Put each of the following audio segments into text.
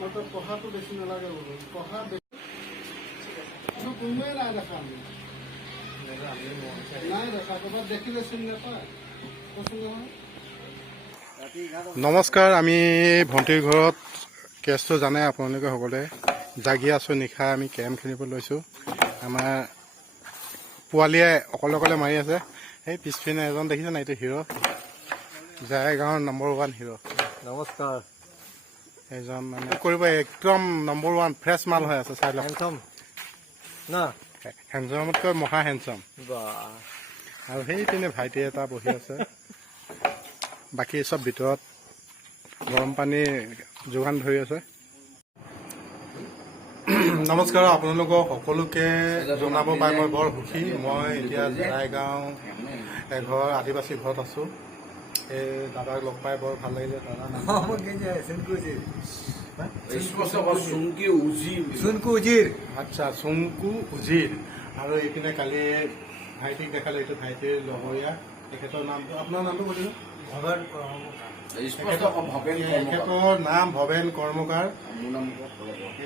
मतलब পঢ়াটো বেছি নালাগে বোলো পঢ়া কোনোৱে নাই দেখা আমি নাই দেখা ক'ৰবাত দেখিলে চিনি নাপায় কৈছোঁ নহয়। নমস্কাৰ, আমি ভণ্টিৰ ঘৰত কেছটো জানে আপোনালোকে সকলোৱে জাগি আছোঁ। নিশা আমি কেৰম খেলিব লৈছোঁ। আমাৰ পোৱালীয়ে অকলে অকলে মাৰি আছে। সেই পিছপিনে এজন দেখিছে নাই, এইটো হিৰ' জাইগাঁৱৰ নম্বৰ 1 হিৰ'। নমস্কাৰ। এইজন মানে কৰিব একদম নম্বৰ 1 ফ্ৰেছ মাল হৈ আছে। চাই লওক হেণ্ডচাম না হেণ্ডচামতকৈ মহা হেণ্ডচাম। বা আৰু সেইপিনে ভাইটি এটা বহি আছে। বাকী চব ভিতৰত গৰম পানী যোগান ধৰি আছে। নমস্কাৰ, আপোনালোকক সকলোকে জনাব পাই মই বৰ সুখী। মই এতিয়া জাইগাঁও এঘৰ আদিবাসী ঘৰত আছোঁ। এই দাদাক লগ পাই বৰ ভাল লাগিলে। দাদা আচ্ছা, চুমকু উজিৰ। আৰু এইপিনে কালি ভাইটিক দেখালে, এইটো ভাইটিৰ লগৰীয়া। তেখেতৰ নামটো, আপোনাৰ নামটো কৈ দিলোঁ। তেখেতৰ নাম ভৱেন কৰ্মকাৰ।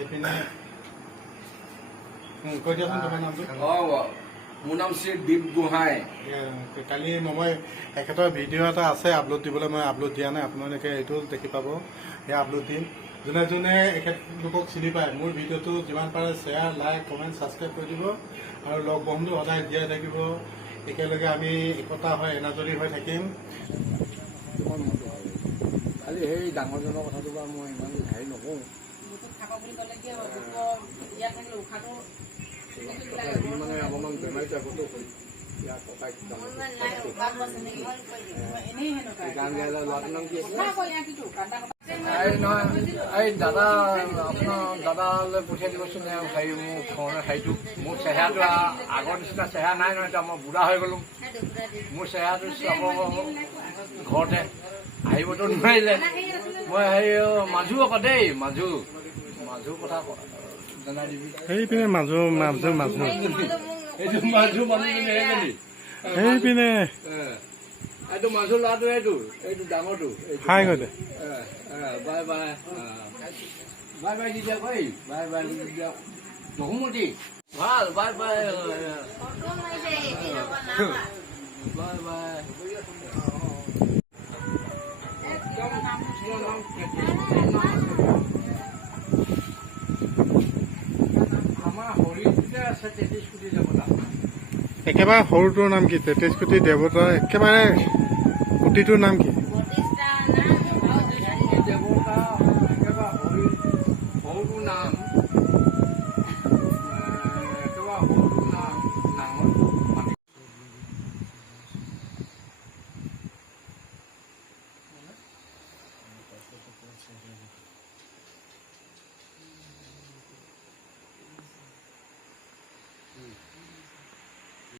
এইপিনে কৈ দিয়াচোন তোমাৰ নামটো। মোৰ নাম শ্ৰী দীপ গোহাঁই। কালি মই এখেতৰ ভিডিঅ' এটা আছে আপলোড দিবলৈ, মই আপলোড দিয়া নাই। আপোনালোকে এইটো দেখি পাব, সেয়া আপলোড দিম। যোনে যোনে এখেতলোকক চিনি পায়, মোৰ ভিডিঅ'টো যিমান পাৰে শ্বেয়াৰ, লাইক, কমেণ্ট, ছাবস্ক্ৰাইব কৰি দিব। আৰু লগ বন্ধু সদায় জীয়াই থাকিব। একেলগে আমি একতা হৈ এনাজৰী হৈ থাকিম। খালি সেই ডাঙৰজনৰ কথাটো বাৰু মই ইমান হেৰি নকওঁ। মানে অকণমান বেমাৰী টাইপতো গান গাই ল'ৰাটোৰ নাম কি আছিলে? নহয়, এই দাদা আপোনাৰ দাদালৈ পঠিয়াই দিবচোন। হেৰি মোৰ ফোনৰ হেৰিটো, মোৰ চেহেৰাটো আগৰ নিচিনা চেহেৰা নাই নহয়। এতিয়া মই বুঢ়া হৈ গ'লোঁ। মোৰ চেহেৰাটো চাব ঘৰতে আহিবতো নোৱাৰিলে। মই হেৰি মাজু আকৌ দেই, মাজু কথা জনাই দিবি। সেইপিনে মাজু এইটো মাজু মানুহজনী সেইজনী। সেইপিনে এইটো মাজু ল'ৰাটো, এইটো ডাঙৰটো। হাই গৈ দে। বাই বাই বাই বাই দিছে কৈ বাই বাই বহুমতি ভাল বাই বাই বাই বাই। আমাৰ হৰিতে আছে 33 কোটি দেৱতা। একেবাৰে সৰুটোৰ নাম কি? 33 কোটি দেৱতাৰ একেবাৰে কোটিটোৰ নাম কি? দেৱতা একেবাৰে সৰুটোৰ নাম